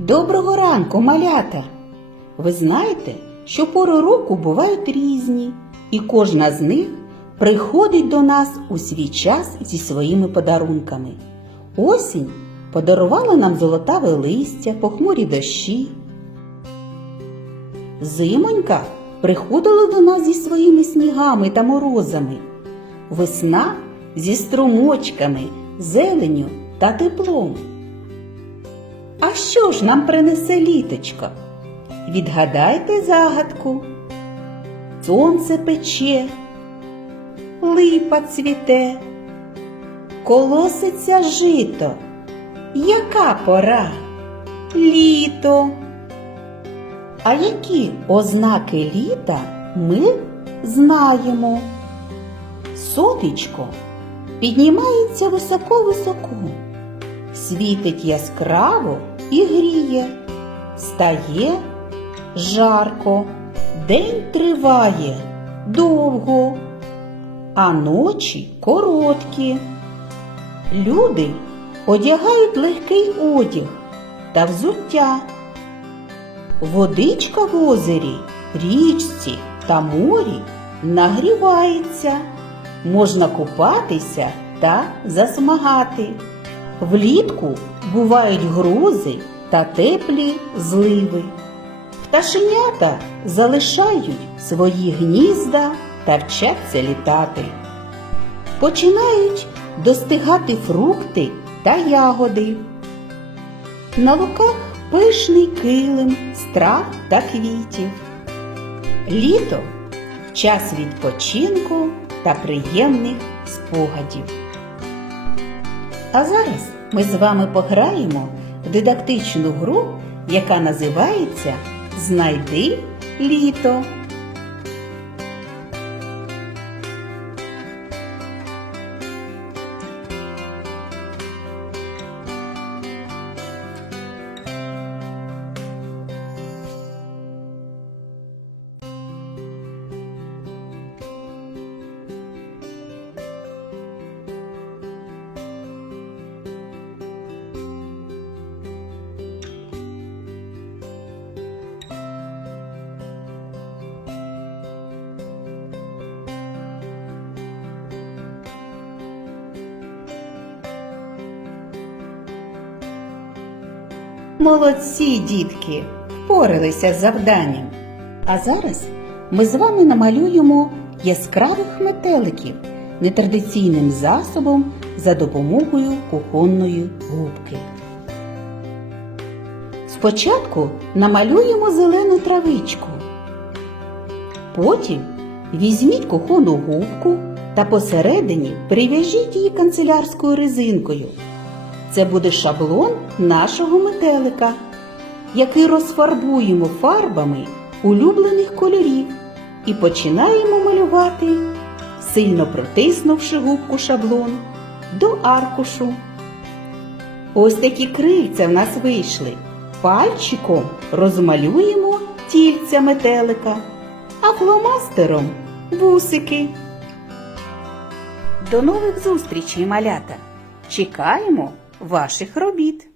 Доброго ранку, малята! Ви знаєте, що пори року бувають різні, і кожна з них приходить до нас у свій час зі своїми подарунками. Осінь подарувала нам золотаве листя, похмурі дощі. Зимонька приходила до нас зі своїми снігами та морозами. Весна зі струмочками, зеленю та теплом. А що ж нам принесе літочко? Відгадайте загадку. Сонце пече, липа цвіте, колоситься жито. Яка пора? Літо. А які ознаки літа ми знаємо? Сонечко піднімається високо-високо, світить яскраво і гріє, стає жарко, день триває довго, а ночі короткі. Люди одягають легкий одяг та взуття. Водичка в озері, річці та морі нагрівається, можна купатися та засмагати. Влітку бувають грози та теплі зливи. Пташенята залишають свої гнізда та вчаться літати. Починають достигати фрукти та ягоди. На луках пишний килим, страв та квітів. Літо час відпочинку та приємних спогадів. А зараз ми з вами пограємо в дидактичну гру, яка називається Знайди літо. Молодці, дітки, впоралися з завданням. А зараз ми з вами намалюємо яскравих метеликів нетрадиційним засобом за допомогою кухонної губки. Спочатку намалюємо зелену травичку. Потім візьміть кухонну губку та посередині прив'яжіть її канцелярською резинкою. Це буде шаблон нашого метелика, який розфарбуємо фарбами улюблених кольорів і починаємо малювати, сильно притиснувши губку шаблон до аркушу. Ось такі крильця в нас вийшли. Пальчиком розмалюємо тільця метелика, а фломастером вусики. До нових зустрічей, малята! Чекаємо ваших робіт.